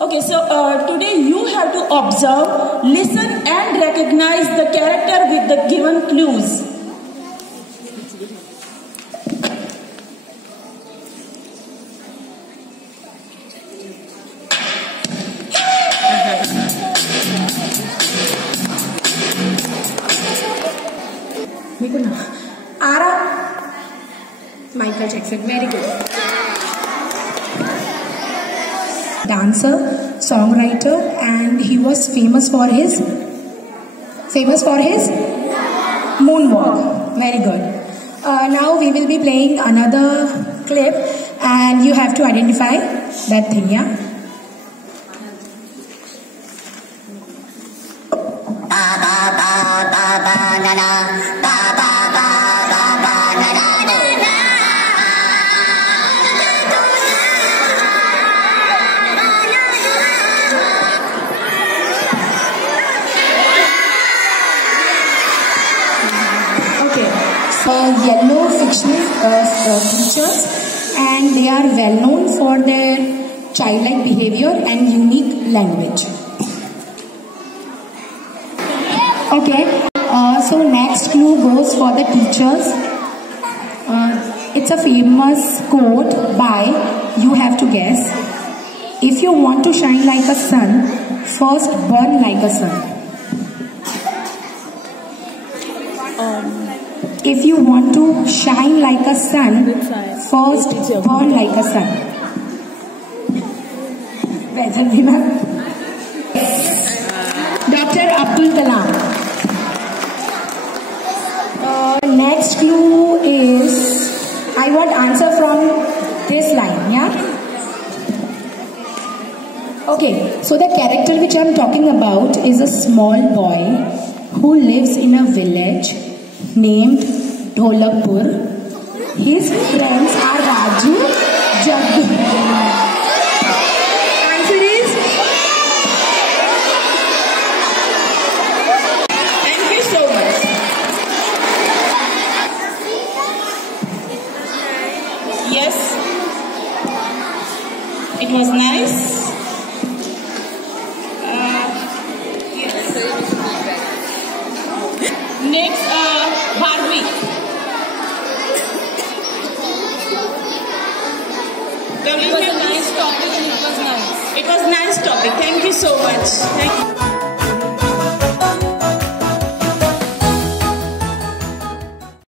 Okay, so today you have to observe, listen and recognize the character with the given clues. Michael Jackson, very good. Dancer, songwriter, and he was famous for his moonwalk. Very good. Now we will be playing another clip, and you have to identify that thing. Yeah. Yellow fictional teachers, and they are well known for their childlike behavior and unique language. Okay, so next clue goes for the teachers. It's a famous quote by, you have to guess. If you want to shine like a sun, first burn like a sun. If you want to shine like a sun, first burn like a sun. Dr. Abdul Kalam. Next clue is, I want answer from this line, yeah? Okay, so the character which I am talking about is a small boy who lives in a village named Dholakpur. His friends are Raju, Jaggu. Answer is? Thank you so much. Yes, it was nice. Next, Barbie. It was a nice topic and it was nice. It was a nice topic. Thank you so much. Thank you.